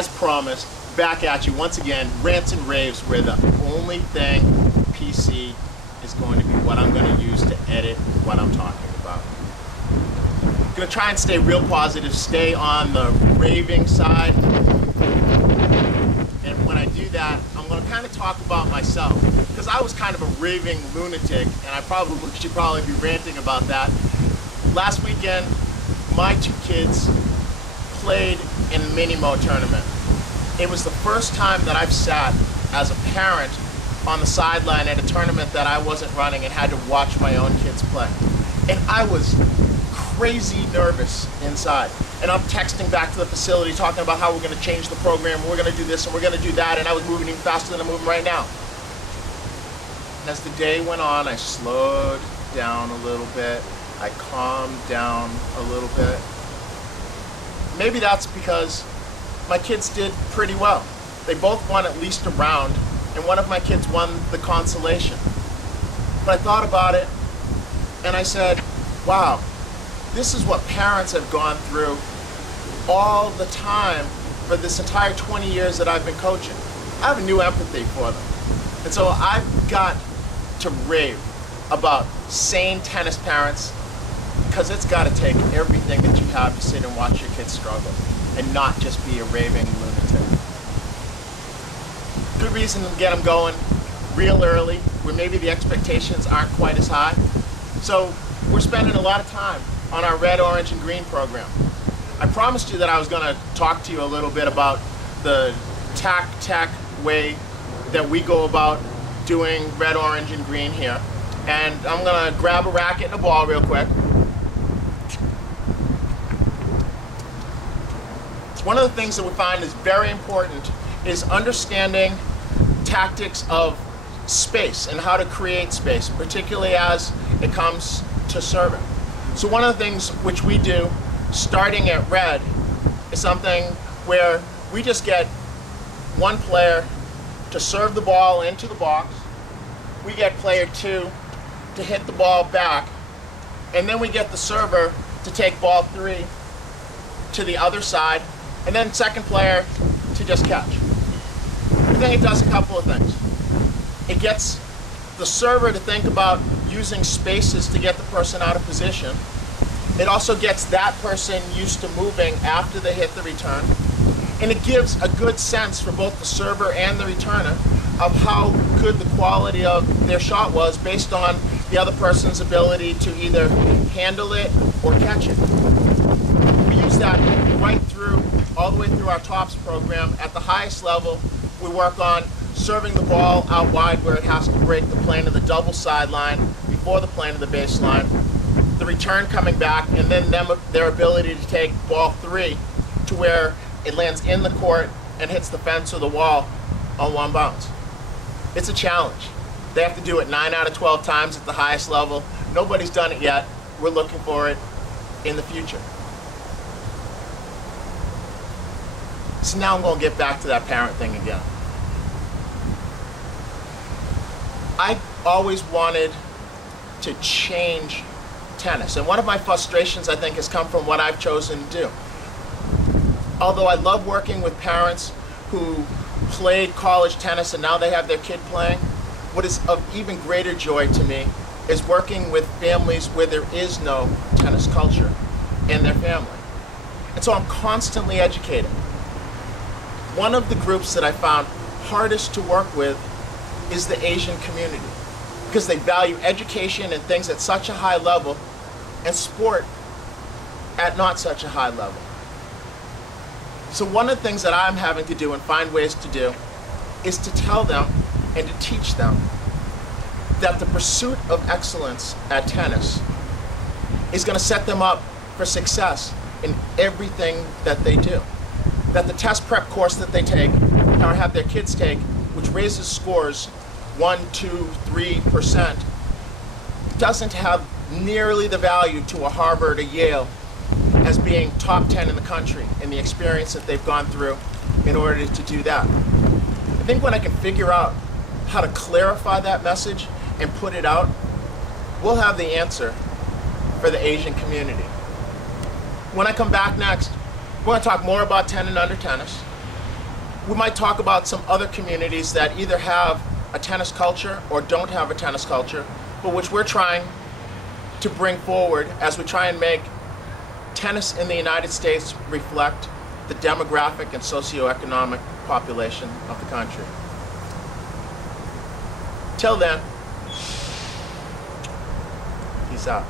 as promised, back at you once again, Rants and Raves, where the only thing PC is going to be what I'm going to use to edit what I'm talking about. I'm going to try and stay real positive, stay on the raving side. And when I do that, I'm going to kind of talk about myself, because I was kind of a raving lunatic, and I should probably be ranting about that. Last weekend, my two kids played in a mini-mo tournament. It was the first time that I've sat as a parent on the sideline at a tournament that I wasn't running and had to watch my own kids play. And I was crazy nervous inside. And I'm texting back to the facility talking about how we're going to change the program, we're going to do this and we're going to do that, and I was moving even faster than I'm moving right now. And as the day went on, I slowed down a little bit. I calmed down a little bit. Maybe that's because my kids did pretty well. They both won at least a round, and one of my kids won the consolation. But I thought about it, and I said, wow, this is what parents have gone through all the time for this entire 20 years that I've been coaching. I have a new empathy for them. And so I've got to rave about sane tennis parents, because it's got to take everything that you have to sit and watch your kids struggle and not just be a raving lunatic. Good reason to get them going real early, where maybe the expectations aren't quite as high. So we're spending a lot of time on our red, orange, and green program. I promised you that I was going to talk to you a little bit about the tech way that we go about doing red, orange, and green here. And I'm going to grab a racket and a ball real quick. One of the things that we find is very important is understanding tactics of space and how to create space, particularly as it comes to serving. So one of the things which we do starting at red is something where we just get one player to serve the ball into the box. We get player 2 to hit the ball back, and then we get the server to take ball 3 to the other side, and then second player to just catch. I think it does a couple of things. It gets the server to think about using spaces to get the person out of position. It also gets that person used to moving after they hit the return. And it gives a good sense for both the server and the returner of how good the quality of their shot was based on the other person's ability to either handle it or catch it. We use that right through, all the way through our tops program. At the highest level, we work on serving the ball out wide where it has to break the plane of the double sideline before the plane of the baseline, the return coming back, and then their ability to take ball 3 to where it lands in the court and hits the fence or the wall on one bounce. It's a challenge. They have to do it 9 out of 12 times at the highest level. Nobody's done it yet. We're looking for it in the future. So now I'm going to get back to that parent thing again. I always wanted to change tennis, and one of my frustrations, I think, has come from what I've chosen to do. Although I love working with parents who played college tennis and now they have their kid playing, what is of even greater joy to me is working with families where there is no tennis culture in their family. And so I'm constantly educating. One of the groups that I found hardest to work with is the Asian community, because they value education and things at such a high level and sport at not such a high level. So one of the things that I'm having to do and find ways to do is to tell them and to teach them that the pursuit of excellence at tennis is going to set them up for success in everything that they do. That the test prep course that they take, or have their kids take, which raises scores 1, 2, 3%, doesn't have nearly the value to a Harvard or Yale as being top 10 in the country and the experience that they've gone through in order to do that. I think when I can figure out how to clarify that message and put it out, we'll have the answer for the Asian community. When I come back next, we're going to talk more about 10 and under tennis. We might talk about some other communities that either have a tennis culture or don't have a tennis culture, but which we're trying to bring forward as we try and make tennis in the United States reflect the demographic and socioeconomic population of the country. Till then, peace out.